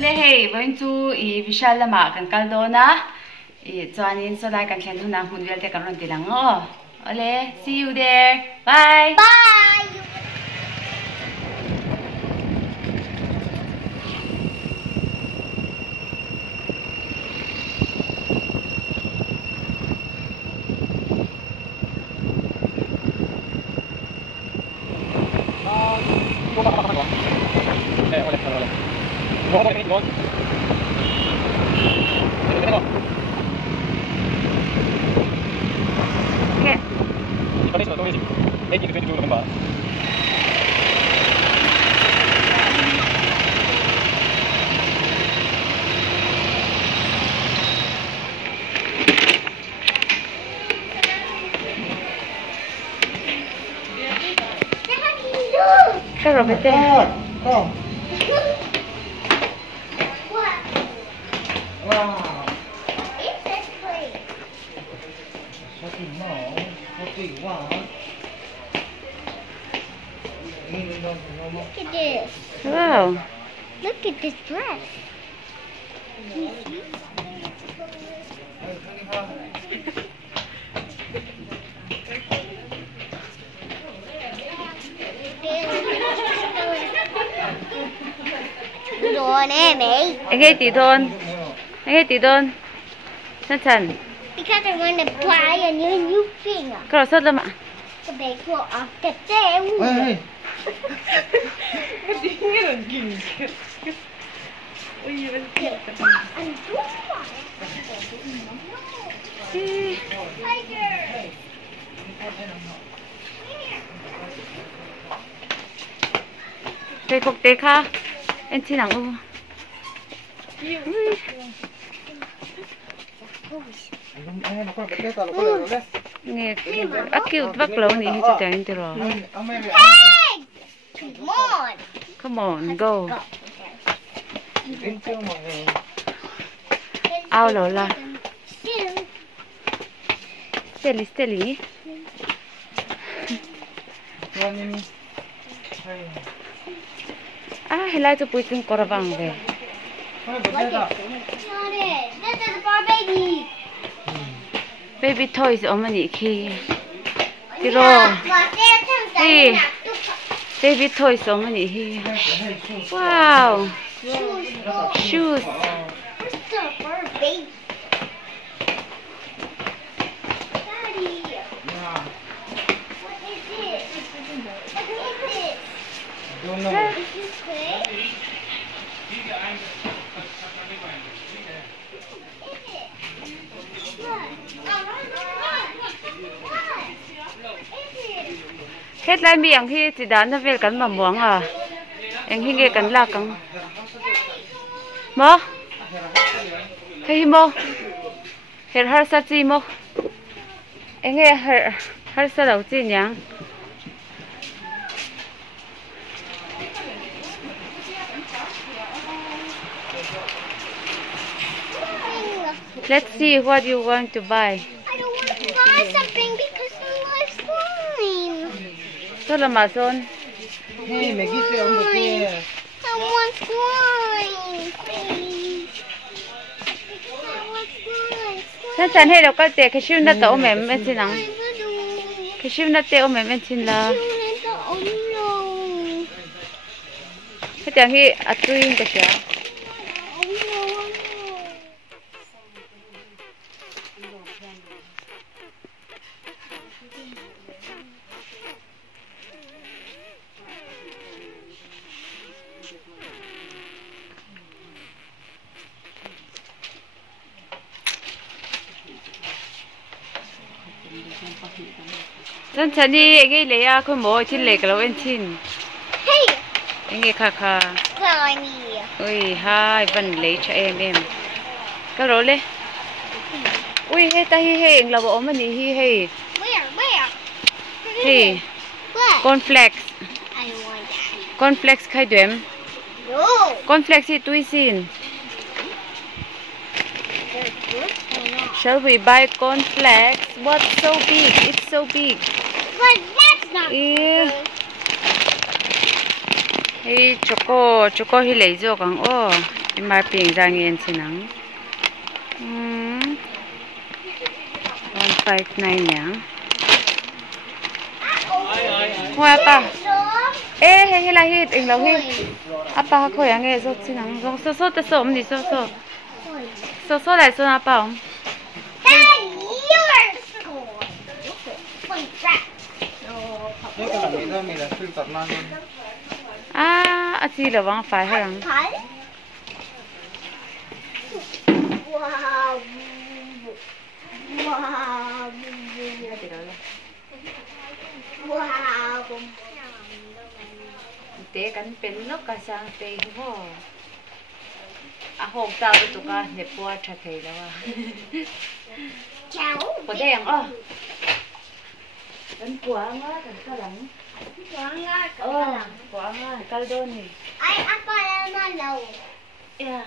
Ole hey, going to VISHAL lama kan kaldo na. Chuanin so lai kan thlen huna hun vel te kan ron tilang o. Ole, see you there. Bye. Bye. Cái rồi bên Wow. It's this place. Look at this. Wow. Look at this dress. Đồ nè mẹ. Anh nghe tí đôn. Anh nghe tí đôn. Chân chân. Because I'm going to buy a new thing. Cái rồi sốt lắm ạ. The big will off the tail. Hey. Đây quốc tế khác. Em xin nặng u. Nghe kêu bắt lâu này hết cho anh rồi. Hey! Come on. Come on, go. Ao lo la. Steli. Helai cho bụi cưng cora vàng về. This is for baby. Baby toys 어머니 키. 들어. Hey. Baby toys 어머니 히. Wow. Shoes. For baby. Daddy. What is this? What is this? Don't know. Is this clay? Hết lại miệng khi chỉ đã nó về cắn mà muống à. Anh khi nghe cắn là cắn. Mơ. Hey mơ. Hết har sa chi mơ. Anh nghe har sa đầu chi nhá. Let's see what you want to buy. I don't want to buy something because I like slime. Sao là mà son? Hey, mẹ ghi theo một cái. I want slime, please. Because I want slime. Chân chân hay đâu có tiền cái siêu nó tổ mềm bên trên nắng. Cái siêu nó teo mềm bên trên là. Cái tiếng khi à tuyên cái gì? Chân chân đi anh ấy lấy à, con mồi trên lấy cái lâu anh xin. Hey. Anh ấy khà khà. Slimy. Ui hai vẫn lấy cho em. Cái rồi lên. Ui hey ta hey anh là bộ mà nhỉ hey. Where? Hey. What? Cornflakes. I want that. Cornflakes khai đuém. No. Cornflakes thì tôi xin. They're good or not? Shall we buy cornflakes? What's so big? It's so big. But that's not Yeah. good. Hey choco hi lấy cho càng ô. Mar ping ra nghiền xin nắng 159 nhá hoa pa ê hay là hit anh lâu hit apa khôi anh nghe rất xin nắng rất số số số đi số lại số apa không à chị là vắng phải hay không té cắn pen lúc cả sang té ho à hộp tao tụi ca nhập qua chặt thầy đâu à cháu có đèn cắn quả ngã cắn cá lắng quả ngã cá đôn này ai apa là lâu yeah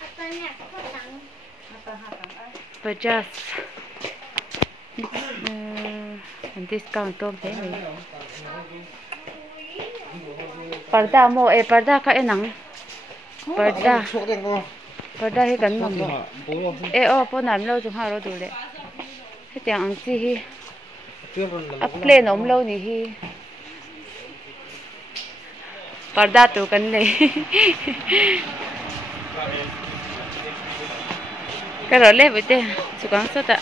apa nè có lắng but just discount tôm thế này parda mo parda ka enang parda hi kan mong po nam lo chung ha ro du le he tiang ang chi hi a plane om lo ni hi parda tu kan le cái rồi lấy vậy thế, chú con sao ta,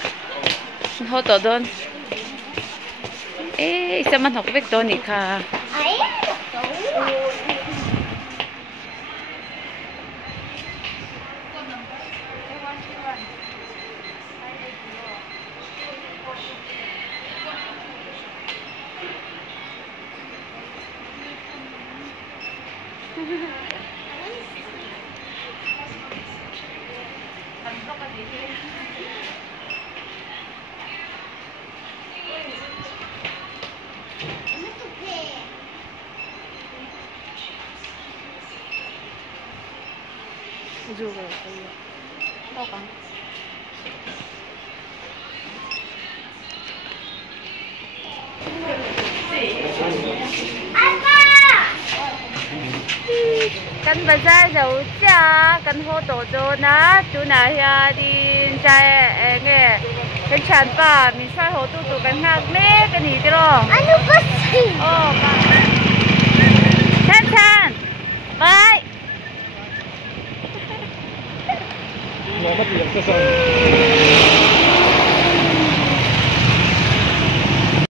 hỗ trợ đón, ê, sao mình học biết đón nhỉ cả, dù rồi, tao còn căn bazaar dấu cha căn hồ tổ đô na chú na ya đi chạy nghe cái chăn pa mình xoay hồ tu tu căn ngạc mê cái gì thế rồi anh có gì chăn chăn bye Nó mất điểm cơ sở.